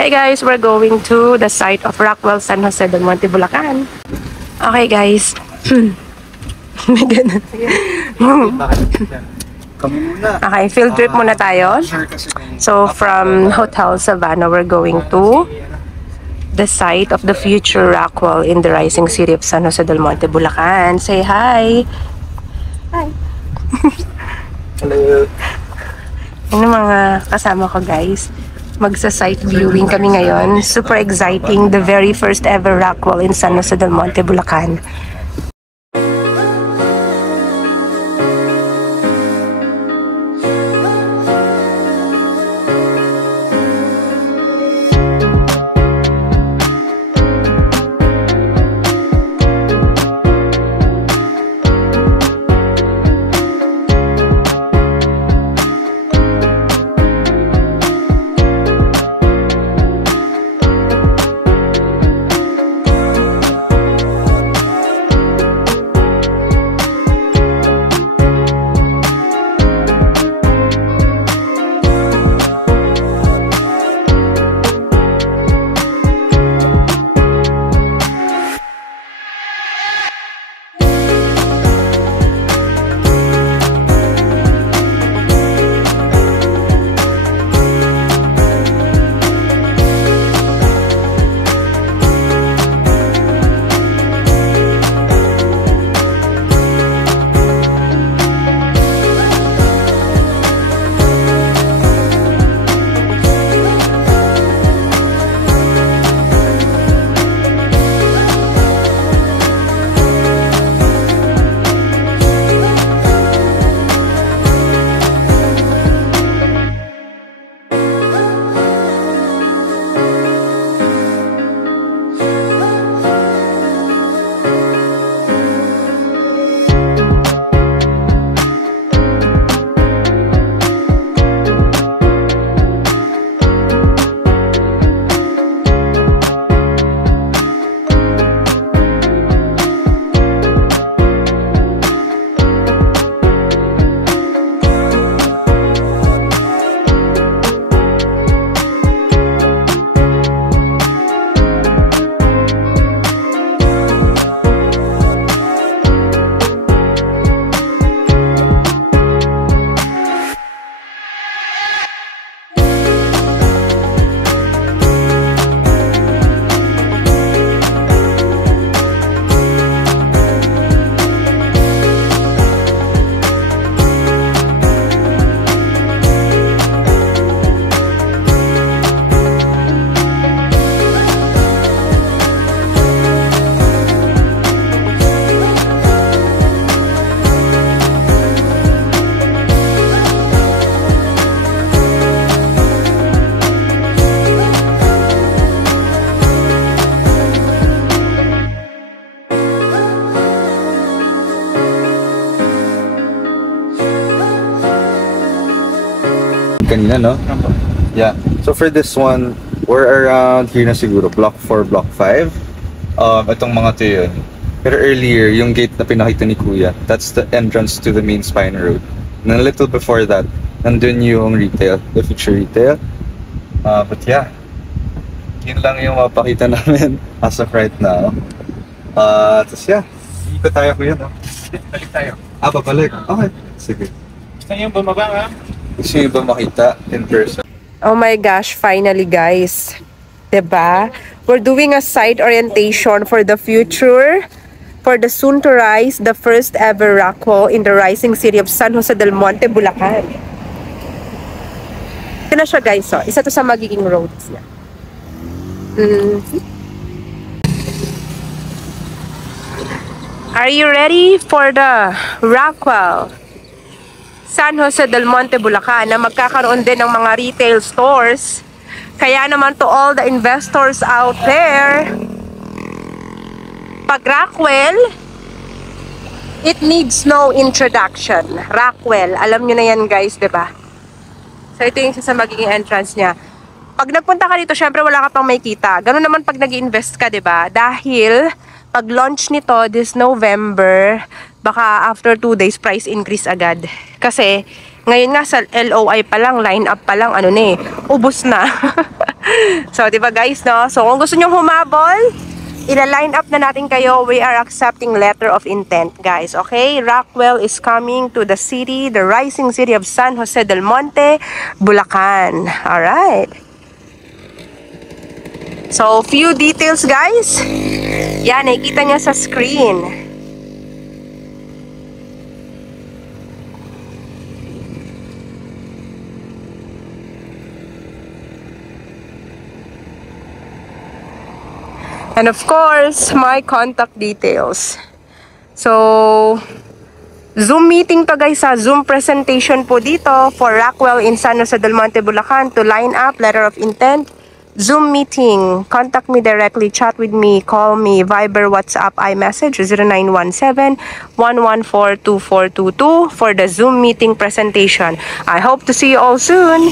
Hey guys, we're going to the site of Rockwell San Jose del Monte, Bulacan. Okay guys. Okay, field trip muna tayo. So from Hotel Savannah, we're going to the site of the future Rockwell in the rising city of San Jose del Monte, Bulacan. Say hi! Hi! Hello! Ano mga kasama ko guys? Magsa-site viewing kami ngayon. Super exciting. The very first ever Rockwell in San Jose del Monte, Bulacan. Kanina, no? Yeah. So for this one, we're around here na siguro, block 4, block 5. Itong mga to yun. Pero earlier, yung gate na pinakita ni Kuya, that's the entrance to the main spine road. And a little before that, nandun yung retail, the future retail. But yeah, yun lang yung mapakita namin as of right now. Tapos yeah, ikot tayo Kuya, no? Balik tayo. Babalik? Okay. Sige. Gusto niyo bumaba nga? Gusto nyo ba makita in person? Oh my gosh, finally guys. Diba? We're doing a site orientation for the future, for the soon to rise, the first ever Rockwell in the rising city of San Jose del Monte, Bulacan. Ito na siya guys, oh. Isa to sa magiging roads niya. Are you ready for the Rockwell San Jose del Monte, Bulacan, na magkakaroon din ng mga retail stores? Kaya naman to all the investors out there, pag Rockwell, it needs no introduction. Rockwell, alam nyo na yan guys, diba? So ito yung isa sa magiging entrance niya. Pag nagpunta ka dito, syempre wala ka pang may kita. Ganun naman pag nag-invest ka, diba? Dahil pag launch nito this November, baka after 2 days price increase agad. Kasi ngayon nga sa LOI pa lang, line up pa lang, ano na eh, ubos na. So, di ba guys, no? So, kung gusto nyong humabol, ila-line up na natin kayo. We are accepting letter of intent, guys. Okay? Rockwell is coming to the city, the rising city of San Jose del Monte, Bulacan. Alright. So, few details, guys. Yan, nakikita nyo sa screen. And of course, my contact details. So, Zoom meeting to guys, Zoom presentation po dito for Rockwell in San Jose del Monte, Bulacan. To line up, letter of intent, Zoom meeting. Contact me directly, chat with me, call me, Viber, WhatsApp, iMessage 0917-114-2422 for the Zoom meeting presentation. I hope to see you all soon.